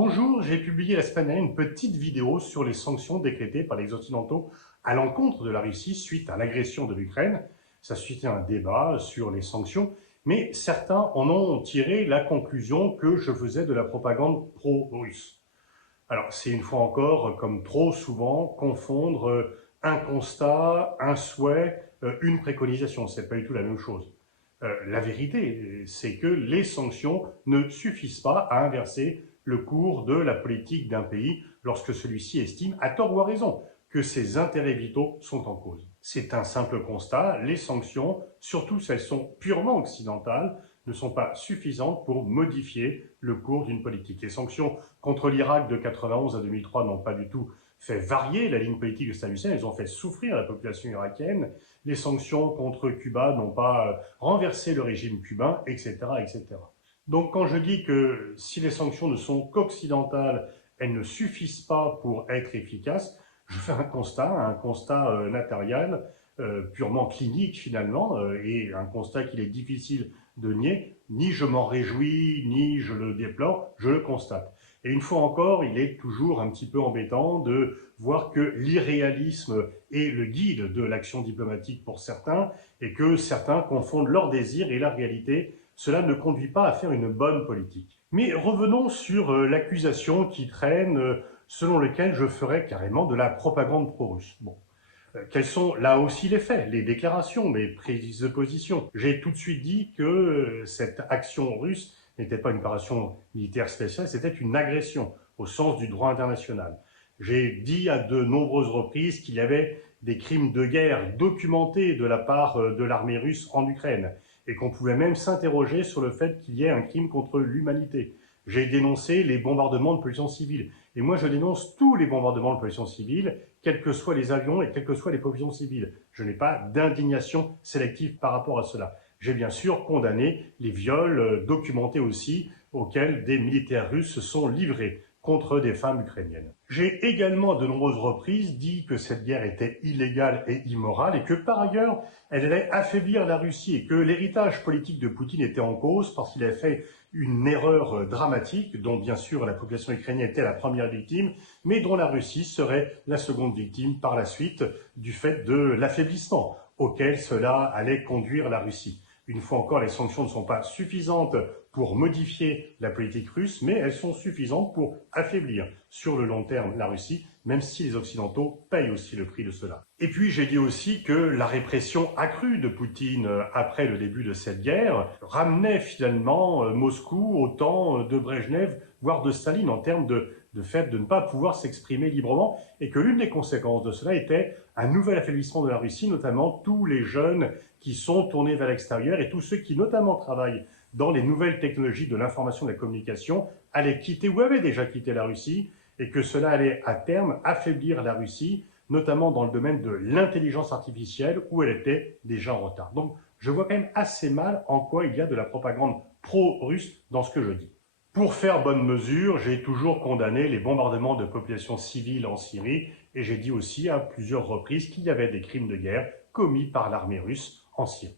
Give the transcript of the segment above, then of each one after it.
Bonjour, j'ai publié la semaine dernière une petite vidéo sur les sanctions décrétées par les Occidentaux à l'encontre de la Russie suite à l'agression de l'Ukraine. Ça suscitait un débat sur les sanctions, mais certains en ont tiré la conclusion que je faisais de la propagande pro-russe. Alors c'est une fois encore, comme trop souvent, confondre un constat, un souhait, une préconisation. C'est pas du tout la même chose. La vérité, c'est que les sanctions ne suffisent pas à inverser le cours de la politique d'un pays lorsque celui-ci estime, à tort ou à raison, que ses intérêts vitaux sont en cause. C'est un simple constat, les sanctions, surtout si elles sont purement occidentales, ne sont pas suffisantes pour modifier le cours d'une politique. Les sanctions contre l'Irak de 91 à 2003 n'ont pas du tout fait varier la ligne politique de Saddam Hussein, elles ont fait souffrir la population irakienne. Les sanctions contre Cuba n'ont pas renversé le régime cubain, etc., etc. Donc quand je dis que si les sanctions ne sont qu'occidentales, elles ne suffisent pas pour être efficaces, je fais un constat notarial, purement clinique finalement, et un constat qu'il est difficile de nier. Ni je m'en réjouis, ni je le déplore, je le constate. Et une fois encore, il est toujours un petit peu embêtant de voir que l'irréalisme est le guide de l'action diplomatique pour certains, et que certains confondent leur désir et la réalité. Cela ne conduit pas à faire une bonne politique. Mais revenons sur l'accusation qui traîne, selon laquelle je ferais carrément de la propagande pro-russe. Bon. Quels sont là aussi les faits, les déclarations, mes prises de position? J'ai tout de suite dit que cette action russe n'était pas une opération militaire spéciale, c'était une agression au sens du droit international. J'ai dit à de nombreuses reprises qu'il y avait des crimes de guerre documentés de la part de l'armée russe en Ukraine et qu'on pouvait même s'interroger sur le fait qu'il y ait un crime contre l'humanité. J'ai dénoncé les bombardements de populations civiles. Et moi, je dénonce tous les bombardements de populations civiles, quels que soient les avions et quelles que soient les populations civiles. Je n'ai pas d'indignation sélective par rapport à cela. J'ai bien sûr condamné les viols documentés aussi auxquels des militaires russes se sont livrés contre des femmes ukrainiennes. J'ai également à de nombreuses reprises dit que cette guerre était illégale et immorale et que par ailleurs, elle allait affaiblir la Russie et que l'héritage politique de Poutine était en cause parce qu'il avait fait une erreur dramatique dont bien sûr la population ukrainienne était la première victime, mais dont la Russie serait la seconde victime par la suite du fait de l'affaiblissement auquel cela allait conduire la Russie. Une fois encore, les sanctions ne sont pas suffisantes pour modifier la politique russe, mais elles sont suffisantes pour affaiblir sur le long terme la Russie, même si les Occidentaux payent aussi le prix de cela. Et puis j'ai dit aussi que la répression accrue de Poutine après le début de cette guerre ramenait finalement Moscou au temps de Brejnev, voire de Staline, en termes de fait de ne pas pouvoir s'exprimer librement, et que l'une des conséquences de cela était un nouvel affaiblissement de la Russie, notamment tous les jeunes qui sont tournés vers l'extérieur et tous ceux qui notamment travaillent dans les nouvelles technologies de l'information et de la communication allaient quitter ou avaient déjà quitté la Russie, et que cela allait à terme affaiblir la Russie, notamment dans le domaine de l'intelligence artificielle où elle était déjà en retard. Donc je vois quand même assez mal en quoi il y a de la propagande pro-russe dans ce que je dis. Pour faire bonne mesure, j'ai toujours condamné les bombardements de populations civiles en Syrie et j'ai dit aussi à plusieurs reprises qu'il y avait des crimes de guerre commis par l'armée russe en Syrie.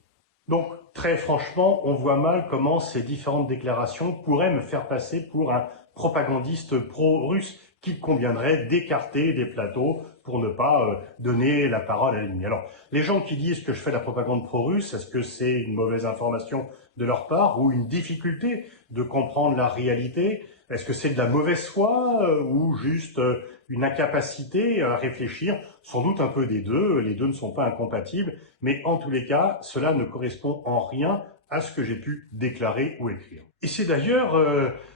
Donc, très franchement, on voit mal comment ces différentes déclarations pourraient me faire passer pour un propagandiste pro-russe qu'il conviendrait d'écarter des plateaux pour ne pas donner la parole à l'ennemi. Alors, les gens qui disent que je fais de la propagande pro-russe, est-ce que c'est une mauvaise information de leur part ou une difficulté de comprendre la réalité? Est-ce que c'est de la mauvaise foi ou juste une incapacité à réfléchir? Sans doute un peu des deux, les deux ne sont pas incompatibles, mais en tous les cas, cela ne correspond en rien à ce que j'ai pu déclarer ou écrire. Et c'est d'ailleurs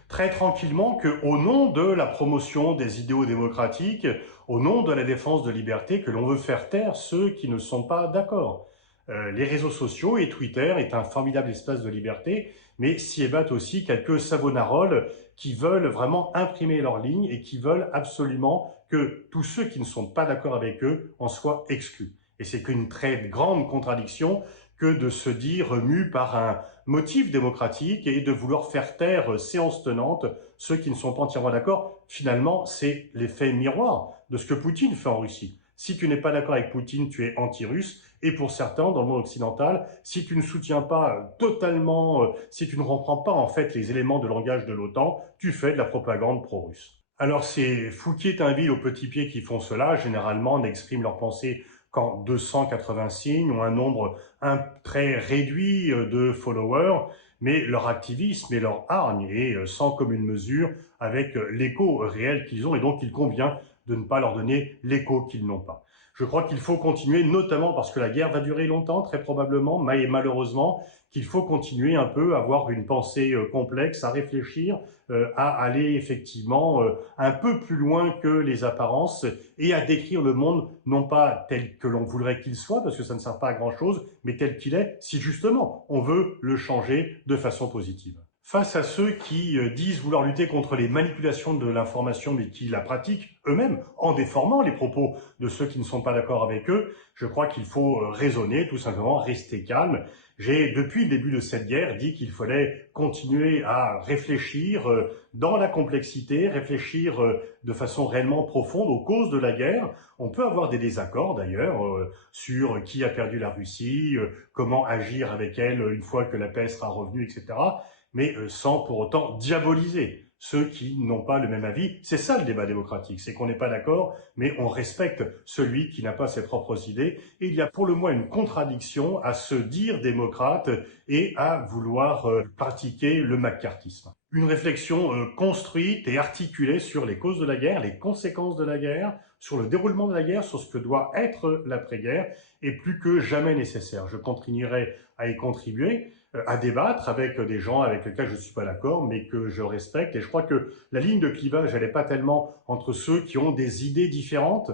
très tranquillement qu'au nom de la promotion des idéaux démocratiques, au nom de la défense de liberté, que l'on veut faire taire ceux qui ne sont pas d'accord. Les réseaux sociaux et Twitter est un formidable espace de liberté, mais s'y ébattent aussi quelques savonaroles qui veulent vraiment imprimer leur ligne et qui veulent absolument que tous ceux qui ne sont pas d'accord avec eux en soient exclus. Et c'est qu'une très grande contradiction que de se dire mu par un motif démocratique et de vouloir faire taire séance tenante ceux qui ne sont pas entièrement d'accord. Finalement, c'est l'effet miroir de ce que Poutine fait en Russie. Si tu n'es pas d'accord avec Poutine, tu es anti-russe. Et pour certains, dans le monde occidental, si tu ne soutiens pas totalement, si tu ne reprends pas en fait les éléments de langage de l'OTAN, tu fais de la propagande pro-russe. Alors c'est Fouquier-Tinville aux petits pieds qui font cela, généralement n'expriment leur pensée qu'en 280 signes, ont un nombre très réduit de followers, mais leur activisme et leur hargne est sans commune mesure avec l'écho réel qu'ils ont, et donc il convient de ne pas leur donner l'écho qu'ils n'ont pas. Je crois qu'il faut continuer, notamment parce que la guerre va durer longtemps, très probablement, mais malheureusement, qu'il faut continuer un peu à avoir une pensée complexe, à réfléchir, à aller effectivement un peu plus loin que les apparences et à décrire le monde non pas tel que l'on voudrait qu'il soit, parce que ça ne sert pas à grand-chose, mais tel qu'il est, si justement on veut le changer de façon positive. Face à ceux qui disent vouloir lutter contre les manipulations de l'information, mais qui la pratiquent eux-mêmes en déformant les propos de ceux qui ne sont pas d'accord avec eux, je crois qu'il faut raisonner, tout simplement rester calme. J'ai, depuis le début de cette guerre, dit qu'il fallait continuer à réfléchir dans la complexité, réfléchir de façon réellement profonde aux causes de la guerre. On peut avoir des désaccords d'ailleurs sur qui a perdu la Russie, comment agir avec elle une fois que la paix sera revenue, etc., mais sans pour autant diaboliser ceux qui n'ont pas le même avis. C'est ça le débat démocratique, c'est qu'on n'est pas d'accord, mais on respecte celui qui n'a pas ses propres idées. Et il y a pour le moins une contradiction à se dire démocrate et à vouloir pratiquer le maccarthisme. Une réflexion construite et articulée sur les causes de la guerre, les conséquences de la guerre, sur le déroulement de la guerre, sur ce que doit être l'après-guerre, est plus que jamais nécessaire. Je continuerai à y contribuer, à débattre avec des gens avec lesquels je ne suis pas d'accord, mais que je respecte. Et je crois que la ligne de clivage, elle n'est pas tellement entre ceux qui ont des idées différentes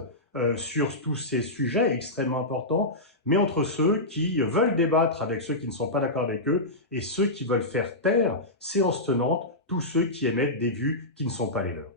sur tous ces sujets extrêmement importants, mais entre ceux qui veulent débattre avec ceux qui ne sont pas d'accord avec eux et ceux qui veulent faire taire, séance tenante, tous ceux qui émettent des vues qui ne sont pas les leurs.